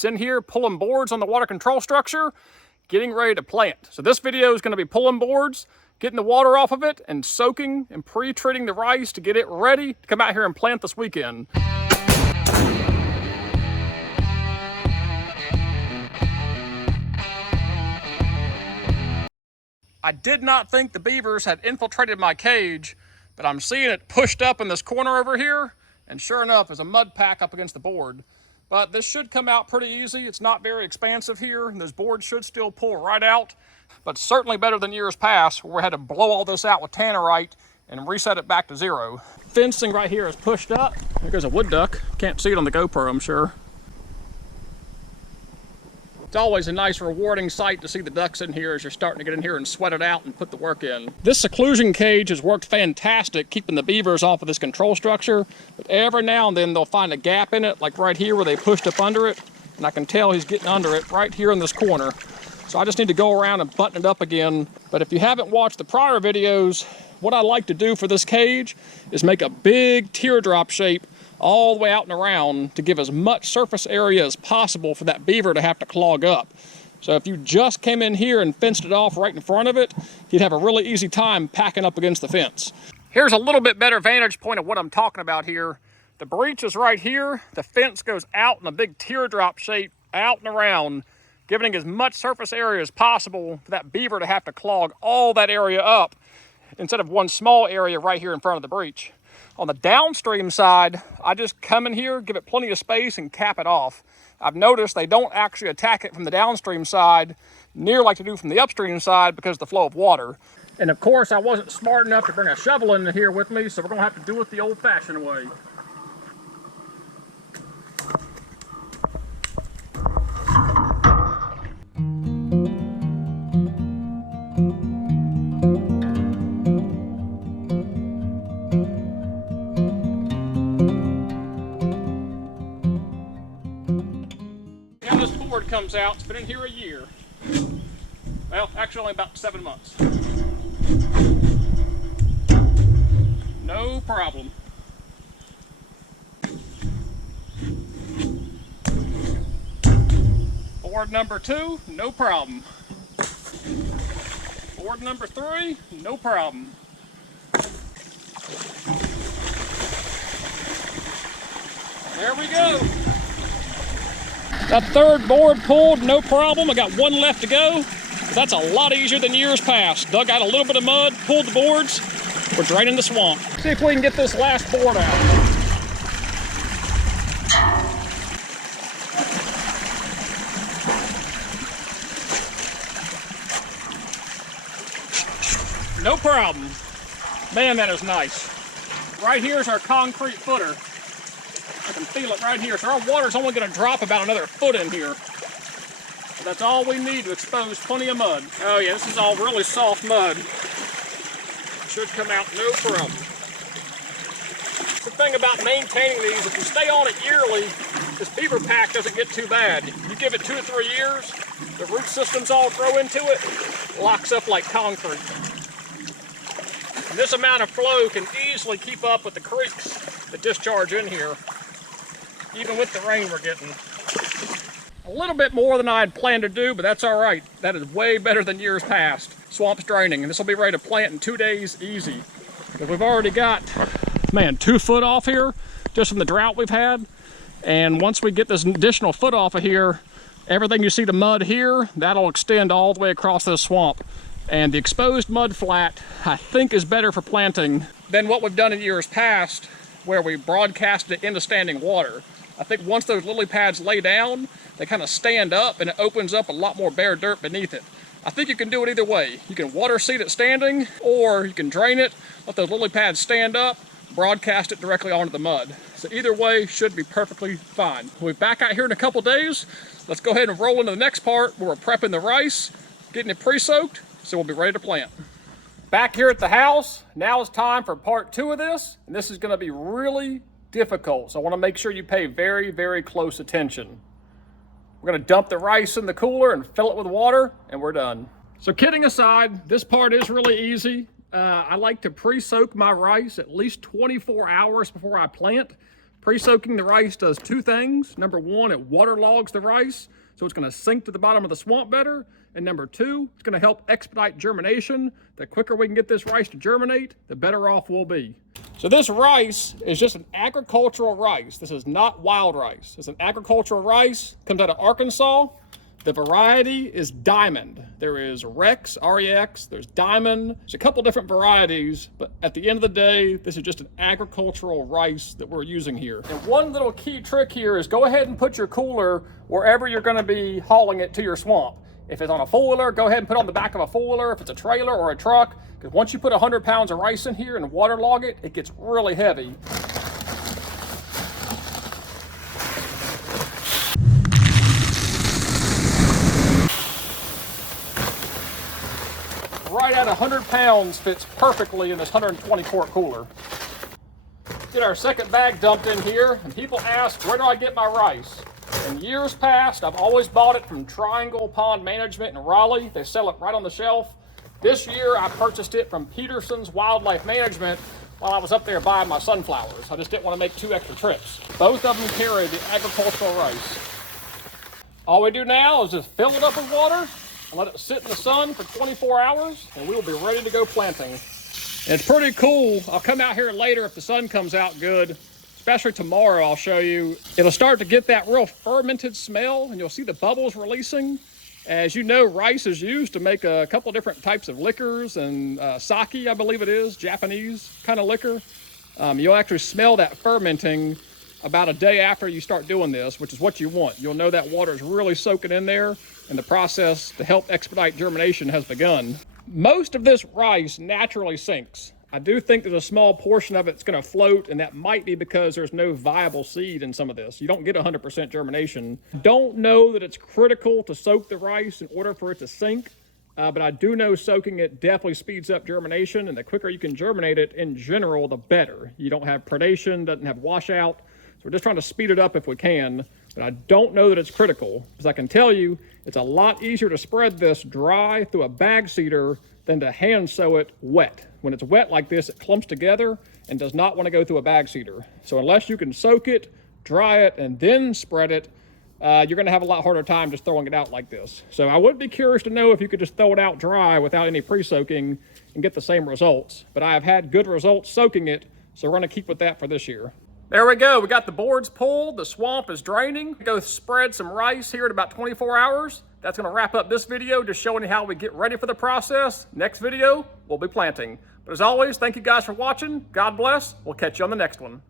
that's in here pulling boards on the water control structure, getting ready to plant. So this video is going to be pulling boards, getting the water off of it, and soaking and pre-treating the rice to get it ready to come out here and plant this weekend. I did not think the beavers had infiltrated my cage, but I'm seeing it pushed up in this corner over here, and sure enough, there's a mud pack up against the board. But this should come out pretty easy. It's not very expansive here, and those boards should still pull right out, but certainly better than years past, where we had to blow all this out with tannerite and reset it back to zero. Fencing right here is pushed up. There goes a wood duck. Can't see it on the GoPro, I'm sure. It's always a nice rewarding sight to see the ducks in here as you're starting to get in here and sweat it out and put the work in. This seclusion cage has worked fantastic keeping the beavers off of this control structure, but every now and then they'll find a gap in it, like right here where they pushed up under it, and I can tell he's getting under it right here in this corner. So I just need to go around and button it up again. But if you haven't watched the prior videos, what I like to do for this cage is make a big teardrop shape all the way out and around to give as much surface area as possible for that beaver to have to clog up. So if you just came in here and fenced it off right in front of it, you'd have a really easy time packing up against the fence. Here's a little bit better vantage point of what I'm talking about here. The breach is right here. The fence goes out in a big teardrop shape out and around, giving as much surface area as possible for that beaver to have to clog all that area up instead of one small area right here in front of the breach. On the downstream side, I just come in here, give it plenty of space, and cap it off. I've noticed they don't actually attack it from the downstream side near like they do from the upstream side because of the flow of water. And of course, I wasn't smart enough to bring a shovel in here with me, so we're gonna have to do it the old-fashioned way. Comes out. It's been in here a year. Well, actually only about 7 months. No problem. Board number 2, no problem. Board number 3, no problem. There we go. That third board pulled, no problem. I got one left to go. That's a lot easier than years past. Dug out a little bit of mud, pulled the boards. We're draining the swamp. See if we can get this last board out. No problem. Man, that is nice. Right here's our concrete footer. I can feel it right here. So our water's only going to drop about another foot in here. But that's all we need to expose plenty of mud. Oh yeah, this is all really soft mud. Should come out no problem. The thing about maintaining these, if you stay on it yearly, this beaver pack doesn't get too bad. You give it 2 to 3 years, the root systems all grow into it, locks up like concrete. And this amount of flow can easily keep up with the creeks that discharge in here, even with the rain we're getting. A little bit more than I had planned to do, but that's all right. That is way better than years past. Swamp's draining, and this will be ready to plant in 2 days easy. Because we've already got, man, 2 foot off here, just from the drought we've had. And once we get this additional foot off of here, everything you see the mud here, that'll extend all the way across this swamp. And the exposed mud flat, I think, is better for planting than what we've done in years past, where we broadcasted it into standing water. I think once those lily pads lay down, they kind of stand up and it opens up a lot more bare dirt beneath it. I think you can do it either way. You can water seed it standing, or you can drain it, let those lily pads stand up, broadcast it directly onto the mud. So either way should be perfectly fine. We'll be back out here in a couple days. Let's go ahead and roll into the next part where we're prepping the rice, getting it pre-soaked, so we'll be ready to plant. Back here at the house, now it's time for part 2 of this, and this is going to be really difficult, so I want to make sure you pay very, very close attention. We're going to dump the rice in the cooler and fill it with water, and we're done. So kidding aside, this part is really easy. I like to pre-soak my rice at least 24 hours before I plant, Pre-soaking the rice does two things. Number one, it waterlogs the rice, so it's going to sink to the bottom of the swamp better. And number two, it's going to help expedite germination. The quicker we can get this rice to germinate, the better off we'll be. So this rice is just an agricultural rice. This is not wild rice. It's an agricultural rice, comes out of Arkansas. The variety is Diamond. There is Rex, R-E-X, there's Diamond. There's a couple different varieties, but at the end of the day, this is just an agricultural rice that we're using here. And one little key trick here is go ahead and put your cooler wherever you're gonna be hauling it to your swamp. If it's on a four-wheeler, go ahead and put it on the back of a four-wheeler. If it's a trailer or a truck, because once you put 100 pounds of rice in here and waterlog it, it gets really heavy. Right at 100 pounds fits perfectly in this 120 quart cooler. Get our second bag dumped in here, and people ask, where do I get my rice? In years past, I've always bought it from Triangle Pond Management in Raleigh. They sell it right on the shelf. This year, I purchased it from Peterson's Wildlife Management while I was up there buying my sunflowers. I just didn't want to make 2 extra trips. Both of them carry the agricultural rice. All we do now is just fill it up with water and let it sit in the sun for 24 hours, and we'll be ready to go planting. And it's pretty cool. I'll come out here later if the sun comes out good. Especially tomorrow, I'll show you. It'll start to get that real fermented smell, and you'll see the bubbles releasing. As you know, rice is used to make a couple different types of liquors, and sake, I believe it is, Japanese kind of liquor. You'll actually smell that fermenting about a day after you start doing this, which is what you want. You'll know that water is really soaking in there, and the process to help expedite germination has begun. Most of this rice naturally sinks. I do think there's a small portion of it's going to float, and that might be because there's no viable seed in some of this. You don't get 100% germination. Don't know that it's critical to soak the rice in order for it to sink, but I do know soaking it definitely speeds up germination, and the quicker you can germinate it in general, the better. You don't have predation, doesn't have washout, so we're just trying to speed it up if we can, but I don't know that it's critical, because I can tell you it's a lot easier to spread this dry through a bag seeder than to hand sow it wet. When it's wet like this, it clumps together and does not want to go through a bag seeder. So unless you can soak it, dry it, and then spread it, you're going to have a lot harder time just throwing it out like this. So I would be curious to know if you could just throw it out dry without any pre-soaking and get the same results. But I have had good results soaking it, so we're going to keep with that for this year. There we go. We got the boards pulled. The swamp is draining. Go spread some rice here in about 24 hours. That's going to wrap up this video, just showing you how we get ready for the process. Next video, we'll be planting. But as always, thank you guys for watching. God bless. We'll catch you on the next one.